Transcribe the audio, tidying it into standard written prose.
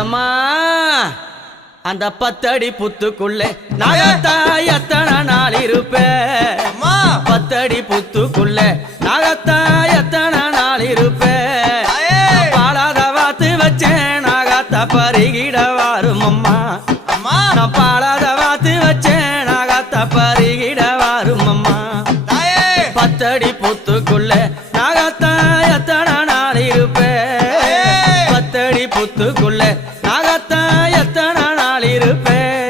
எம்மா அந்த 10 அடி புத்துக்குள்ளே நாகத்தா எத்தனை நாள் இருப்பேன் 10 அடி புத்துக்குள்ளே நாகத்தா எத்தனை நாள் இருப்பேன் பாலாத வாத்து வச்சேன் நாகத்தா பருகிட வாரும் அம்மா நான் பாலாத வாத்து வச்சேன் நாகத்தா பருகிட வாரும் அம்மா 10 அடி புத்துக்குள்ளே நாகத்தா எத்தனை நாள் இருப்பேன் 10 அடி புத்துக்குள்ளே நாகத்தா எத்தனை நாள் இருப்பேன்